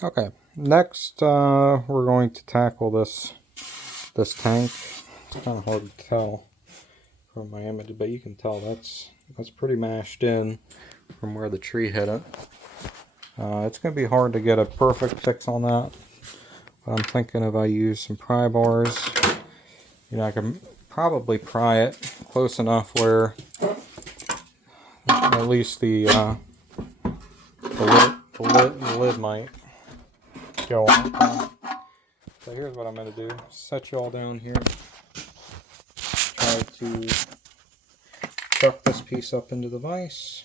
Okay, next we're going to tackle this tank. It's kind of hard to tell from my image, but you can tell that's pretty mashed in from where the tree hit it. It's going to be hard to get a perfect fix on that, but I'm thinking if I use some pry bars, I can probably pry it close enough where at least the lid might go on. So here's what I'm going to do. Set you all down here. Try to chuck this piece up into the vise.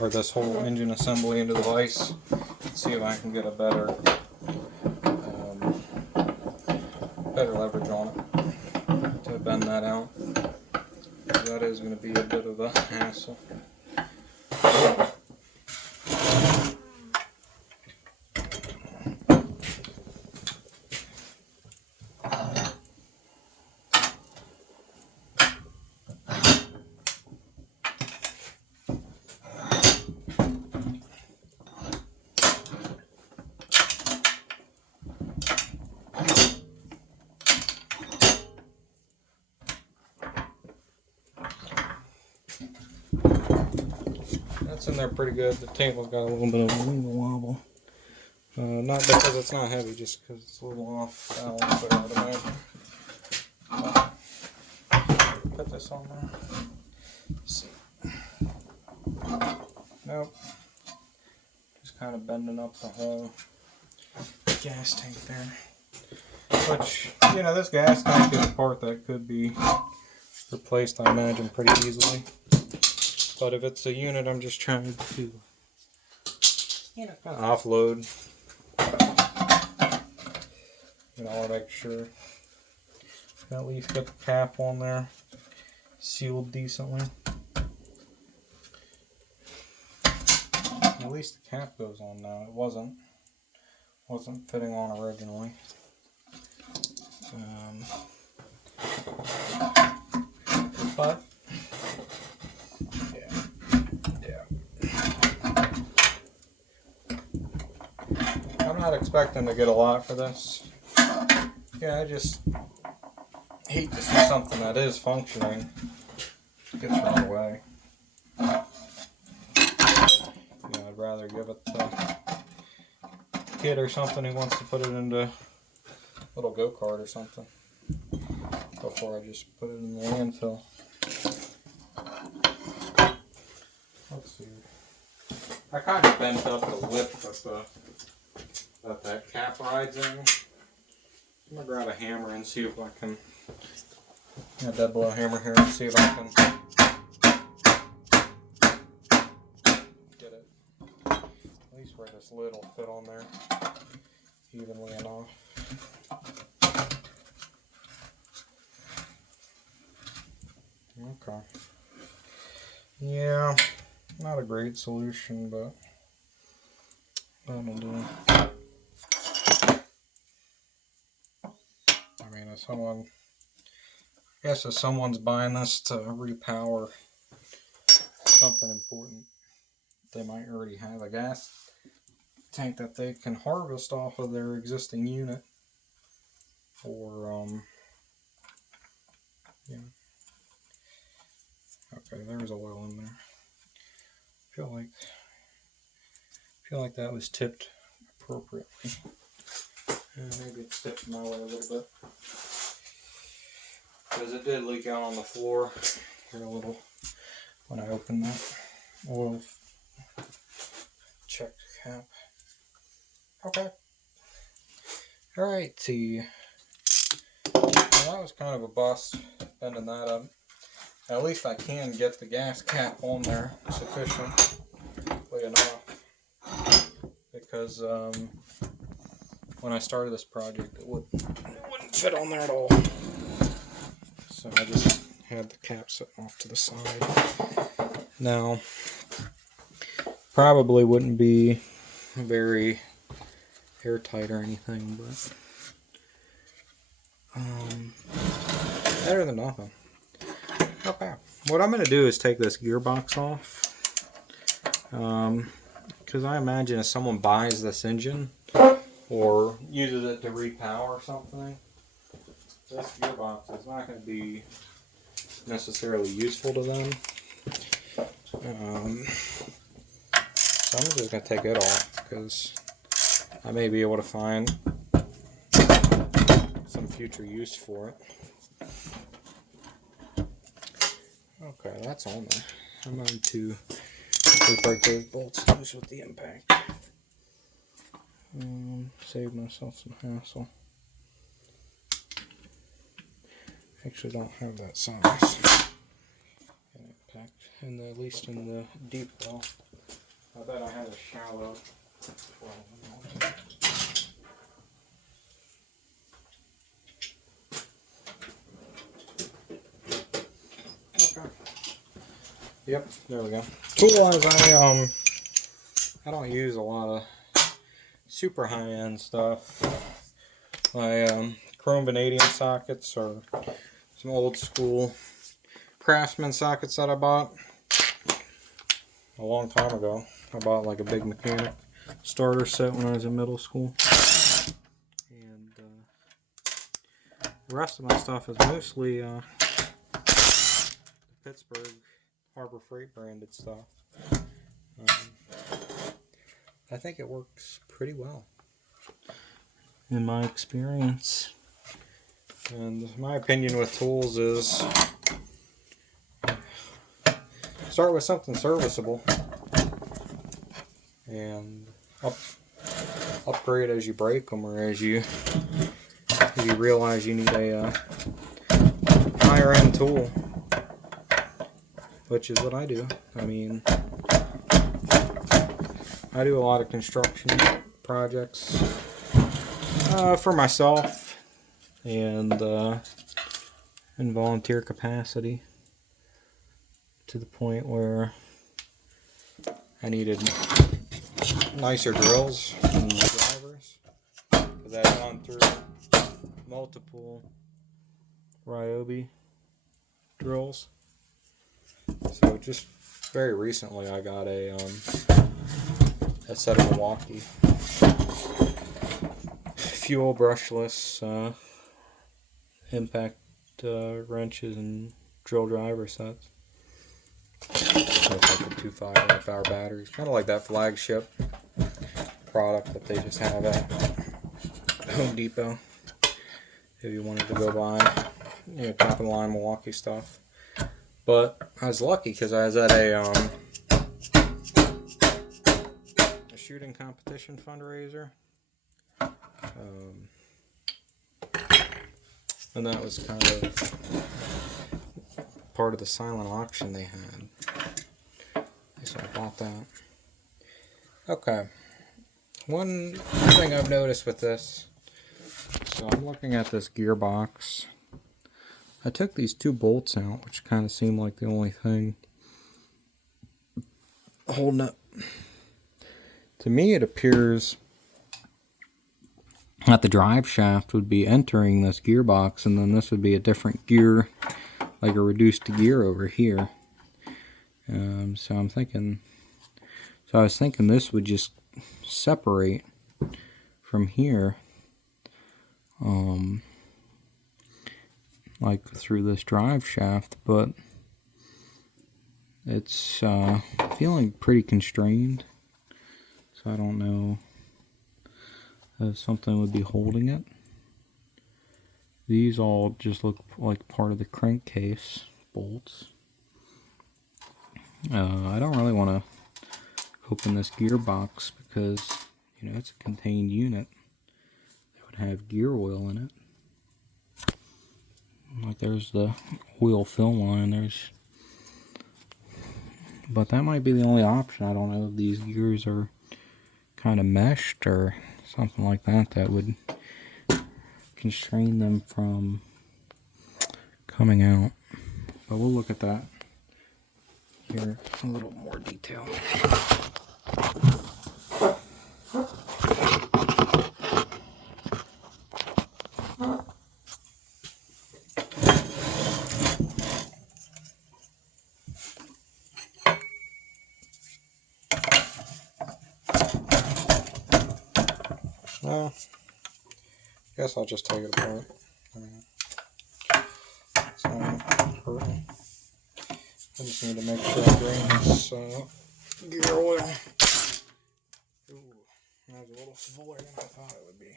Or this whole engine assembly into the vise. See if I can get a better leverage on it to bend that out. That is going to be a bit of a hassle. That's in there pretty good. The table's got a little bit of a wobble. Not because it's not heavy, just because it's a little off balance there, I would imagine. Put this on there. Let's see. Nope. Just kind of bending up the whole gas tank there. Which, this gas tank is a part that could be replaced, I imagine, pretty easily. But if it's a unit I'm just trying to, kind of offload, I want to make sure at least get the cap on there sealed decently. At least the cap goes on now. It wasn't fitting on originally. But yeah. I'm not expecting to get a lot for this. Yeah, I just hate to see something that is functioning get thrown away. I'd rather give it to a kid or something who wants to put it into a little go-kart or something before I just put it in the landfill. Let's see. I kind of bent up the lip that cap rides in. I'm going to grab a hammer and see if I can, a dead blow hammer here, and see if I can get it at least where this lid will fit on there evenly enough. Okay. Yeah, not a great solution, but that'll do. I mean, if someone's buying this to repower something important, they might already have a gas tank that they can harvest off of their existing unit, or okay, there's oil in there. I feel like that was tipped appropriately. And maybe it's tipped my way a little bit, because it did leak out on the floor here a little when I opened that oil check cap. Okay. Alright, see. Well, that was kind of a bust, bending that up. At least I can get the gas cap on there sufficiently enough, because when I started this project it wouldn't fit on there at all. So I just had the cap sitting off to the side. Now, probably wouldn't be very airtight or anything, but better than nothing. Okay, what I'm going to do is take this gearbox off. Kind because I imagine if someone buys this engine or uses it to repower something, this gearbox is not going to be necessarily useful to them. So I'm just going to take it off because I may be able to find some future use for it. Okay, that's on there. I'm going to break those bolts loose with the impact. Save myself some hassle. Actually don't have that size. Impact, and at least in the deep well. I bet I had a shallow 12. Okay. Yep, there we go. Tool-wise, I don't use a lot of super high-end stuff. My chrome vanadium sockets or some old school Craftsman sockets that I bought a long time ago. I bought like a big mechanic starter set when I was in middle school. And the rest of my stuff is mostly the Pittsburgh Harbor Freight branded stuff. I think it works pretty well in my experience. And my opinion with tools is start with something serviceable and upgrade as you break them, or as you realize you need a higher end tool, which is what I do. I mean, I do a lot of construction projects for myself and in volunteer capacity, to the point where I needed nicer drills and drivers, because I've gone through multiple Ryobi drills. So just very recently I got a set of Milwaukee fuel brushless impact wrenches and drill driver sets with like the 2.5 amp hour batteries, kind of like that flagship product that they just have at Home Depot if you wanted to go buy, you know, top of the line Milwaukee stuff. But I was lucky because I was at a shooting competition fundraiser, and that was kind of part of the silent auction they had, so I bought that. Okay, one thing I've noticed with this, so I'm looking at this gearbox. I took these two bolts out, which kind of seemed like the only thing holding up. To me, it appears that the drive shaft would be entering this gearbox, and then this would be a different gear, like a reduced gear over here. So I was thinking this would just separate from here, like through this drive shaft, but it's feeling pretty constrained. So I don't know if something would be holding it. These all just look like part of the crankcase bolts. I don't really want to open this gearbox because, you know, it's a contained unit. It would have gear oil in it. Like there's the oil fill line. But that might be the only option. I don't know if these gears are kind of meshed or something like that that would constrain them from coming out. But we'll look at that here in a little more detail. Well, I guess I'll just take it apart. It's not hurting. I just need to make sure I drain this gear oil. Ooh, that was a little fuller than I thought it would be.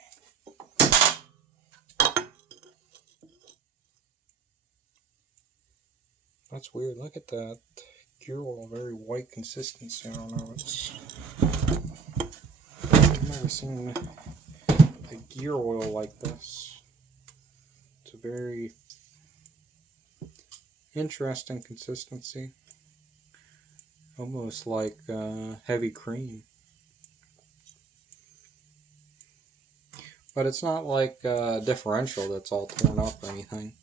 That's weird. Look at that gear oil, very white consistency. I don't know. I've never seen a gear oil like this. It's a very interesting consistency. Almost like heavy cream. But it's not like a differential that's all torn up or anything.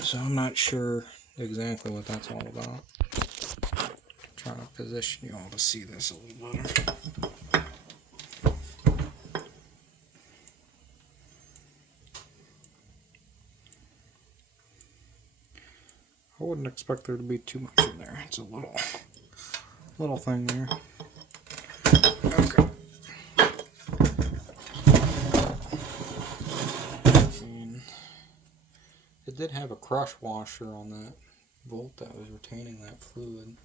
So I'm not sure exactly what that's all about. I'm trying to position you all to see this a little better. I wouldn't expect there to be too much in there. It's a little thing there. Okay. And it did have a crush washer on that bolt that was retaining that fluid.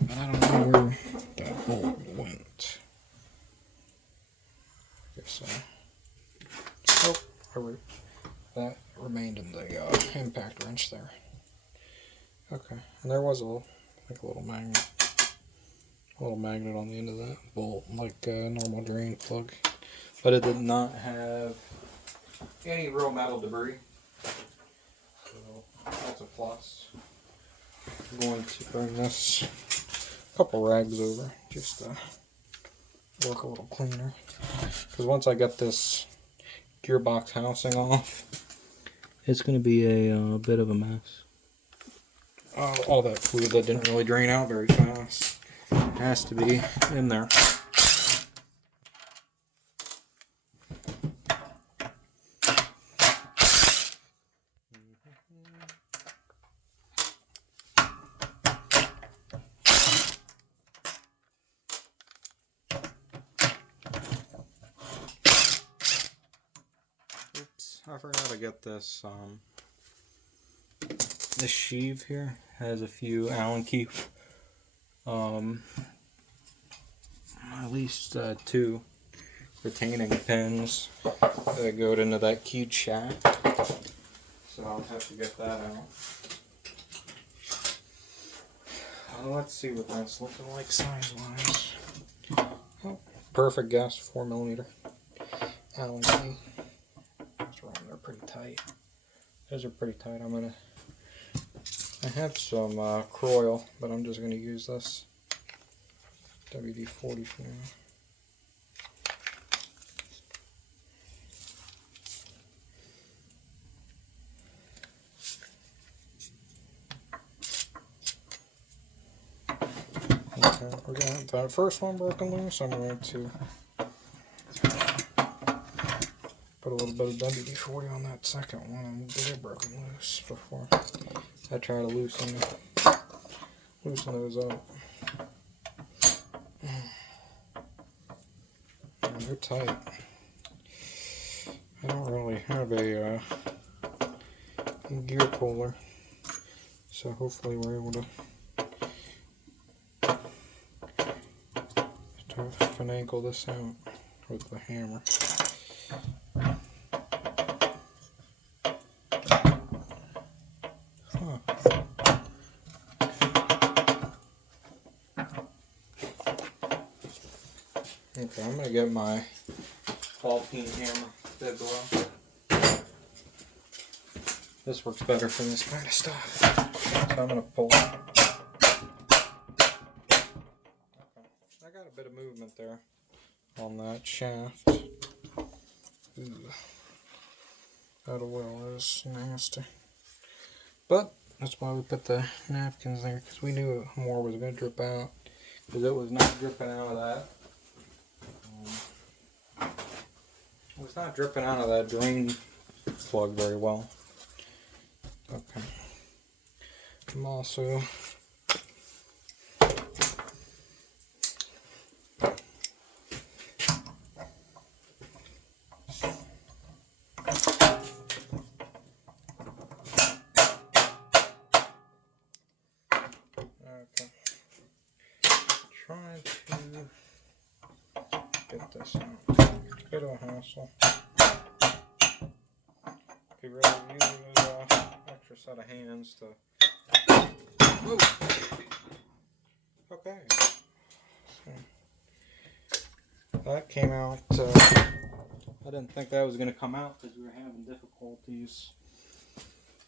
But I don't know where that bolt went. I guess so. Oh, that remained in the impact wrench there. Okay, and there was I think a little magnet on the end of that bolt, like a normal drain plug. But it did not have any real metal debris, so that's a plus. I'm going to bring this couple rags over just to work a little cleaner, because once I get this gearbox housing off, it's going to be a bit of a mess. All that fluid that didn't really drain out very fast has to be in there. Oops, I forgot to get this. This sheave here has a few Allen key, at least 2 retaining pins that go into that keyed shaft. So I'll have to get that out. Let's see what that's looking like size-wise. Oh, perfect guess, 4mm Allen key. They're pretty tight. Those are pretty tight. I have some Croyle, but I'm just going to use this WD-40 for now. Okay, we're going to have that first one broken loose. I'm going to put a little bit of WD-40 on that second one and get it broken loose before I try to loosen those up. And they're tight. I don't really have a gear puller, so hopefully we're able to finagle this out with the hammer. Okay, I'm going to get my ball peen hammer dead below. This works better for this kind of stuff. So I'm going to pull it. Okay. I got a bit of movement there on that shaft. Ooh. That oil is nasty. But that's why we put the napkins there, because we knew more was going to drip out. Because it was not dripping out of that. It was not dripping out of that drain plug very well. Okay. I'm also Okay. Try to get this out. It's a bit of a hassle. Could really use an extra set of hands to. Whoa. Okay. So that came out. I didn't think that was going to come out because we were having difficulties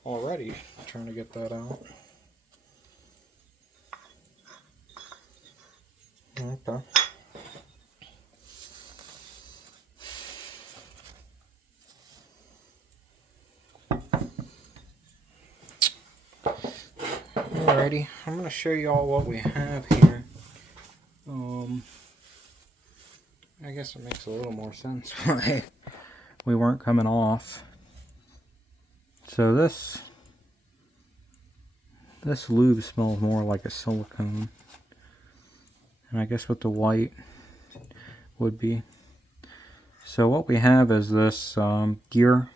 already trying to get that out. Okay. Alrighty, I'm going to show you all what we have here. I guess it makes a little more sense why we weren't coming off. So this lube smells more like a silicone, and I guess what the white would be. So what we have is this gear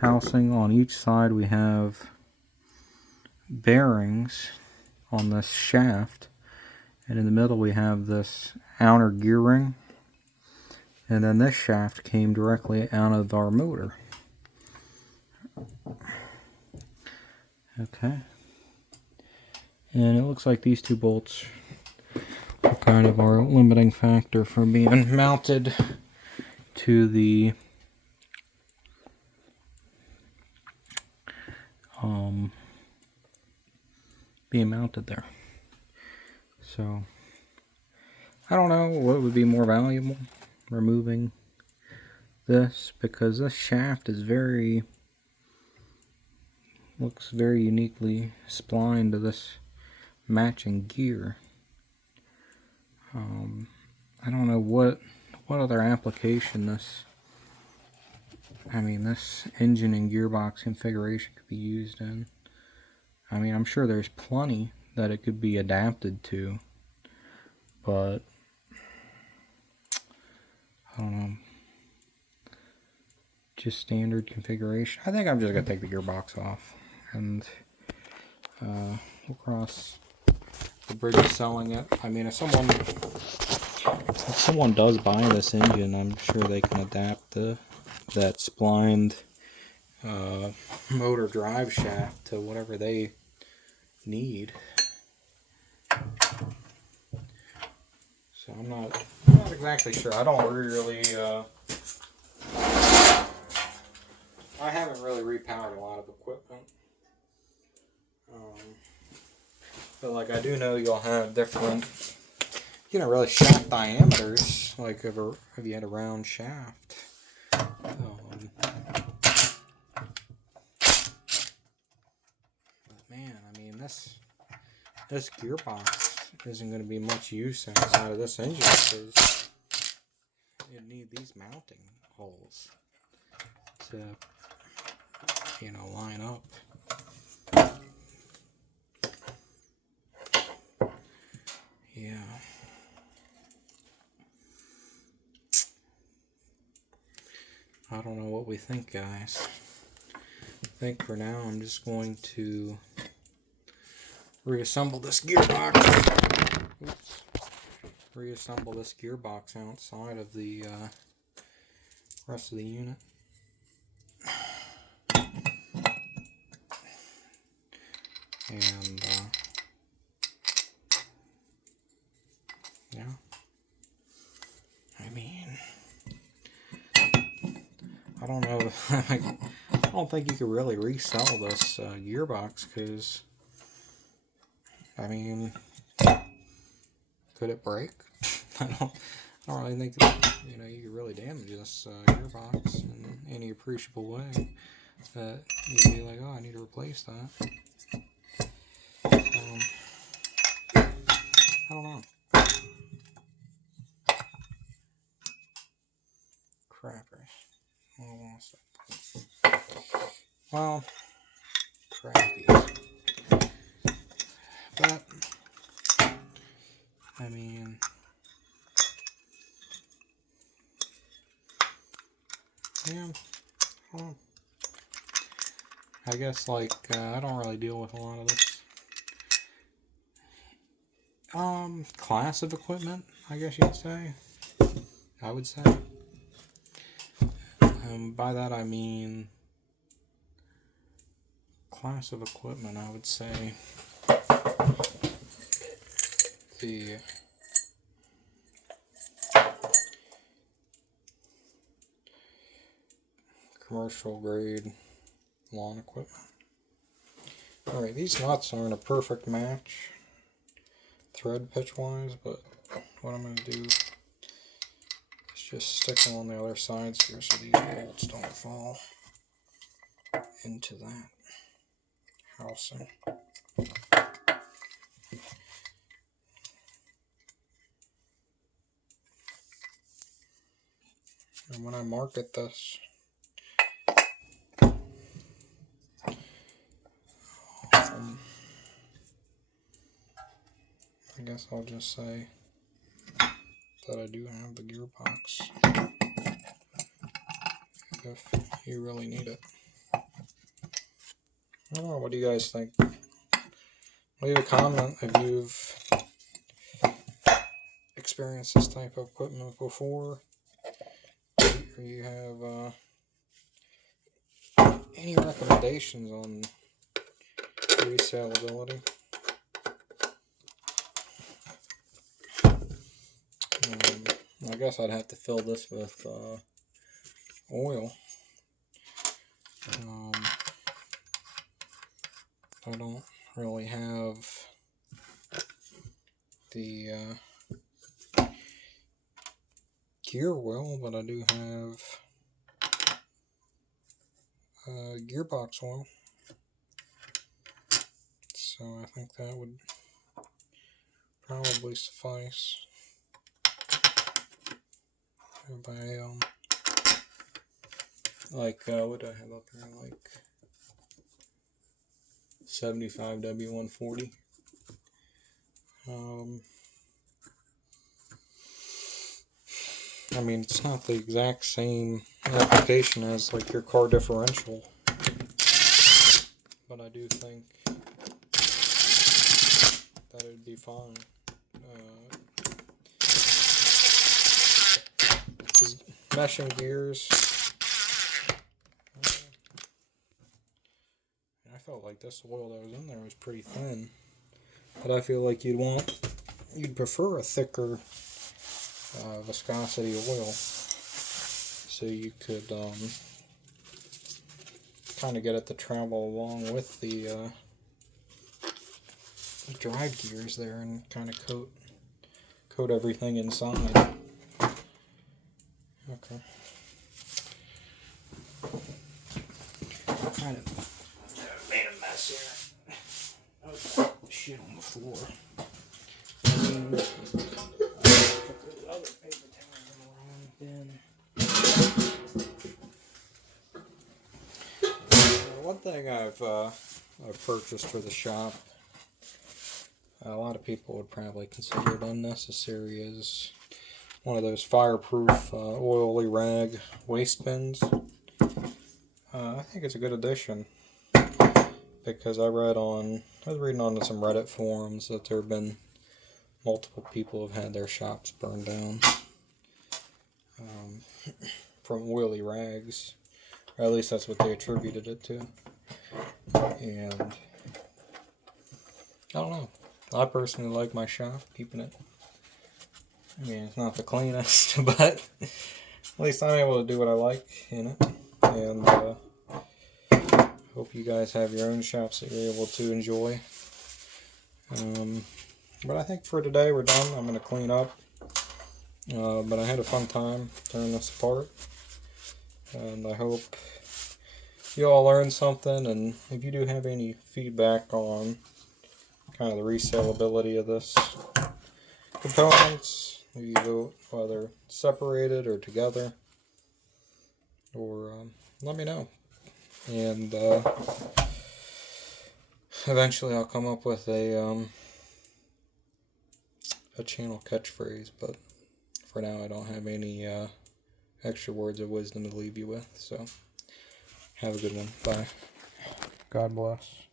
housing. On each side we have bearings on this shaft, and in the middle we have this outer gear ring, and then this shaft came directly out of our motor. Okay, and it looks like these two bolts are kind of our limiting factor for being mounted to the being mounted there. So I don't know what would be more valuable, removing this, because this shaft is looks very uniquely splined to this matching gear. I don't know what other application this engine and gearbox configuration could be used in. I mean, I'm sure there's plenty that it could be adapted to, but I don't know. Just standard configuration. I think I'm just gonna take the gearbox off, and we'll cross the bridge of selling it. I mean, if someone does buy this engine, I'm sure they can adapt that splined motor drive shaft to whatever they need. So I'm not exactly sure. I don't really I haven't really repowered a lot of equipment. But like, I do know you'll have different, really shaft diameters, like if you had a round shaft. But man, I mean, this gearbox isn't going to be much use outside of this engine, because you need these mounting holes to line up. Yeah. I don't know what we think, guys. I think for now I'm just going to reassemble this gearbox. Oops. Reassemble this gearbox outside of the rest of the unit. And yeah, I mean, I don't know. I don't think you could really resell this gearbox, because I mean, could it break? I don't really think that, you could really damage this gearbox in any appreciable way that you'd be like, oh, I need to replace that. I don't know. Crappers. Well, crappy. But I mean, yeah. Well, I guess I don't really deal with a lot of this Class of equipment, I guess you'd say. I would say. By that I mean class of equipment, I would say the commercial grade lawn equipment. Alright, these nuts aren't a perfect match thread pitch wise, but what I'm going to do is just stick them on the other sides here so these bolts don't fall into that housing. And when I market this, I guess I'll just say that I do have the gearbox if you really need it. I don't know, what do you guys think? Leave a comment if you've experienced this type of equipment before, or you have any recommendations on resaleability. I guess I'd have to fill this with oil. I don't really have the gear oil, but I do have gearbox oil, so I think that would probably suffice. If I what do I have up here, like 75 W140. I mean, it's not the exact same application as like your car differential, but I do think that it would be fine. Meshing gears, I felt like this oil that was in there was pretty thin, but I feel like you'd prefer a thicker viscosity oil, so you could kind of get it to travel along with the drive gears there and kind of coat everything inside. Okay. Kind of made a mess here. Oh, shit on the floor. Put those other paper towels in the wrong bin. One thing I've purchased for the shop, a lot of people would probably consider it unnecessary, is one of those fireproof oily rag waste bins. I think it's a good addition because I was reading on some Reddit forums that there have been multiple people have had their shops burned down from oily rags, or at least that's what they attributed it to. And I don't know, I personally like my shop, keeping it, I mean, it's not the cleanest, but at least I'm able to do what I like in it. And hope you guys have your own shops that you're able to enjoy. But I think for today we're done. I'm going to clean up. But I had a fun time tearing this apart. And I hope you all learned something. And if you do have any feedback on kind of the resaleability of this components, whether separated or together, or let me know, and eventually I'll come up with a channel catchphrase, but for now I don't have any extra words of wisdom to leave you with, so have a good one. Bye. God bless.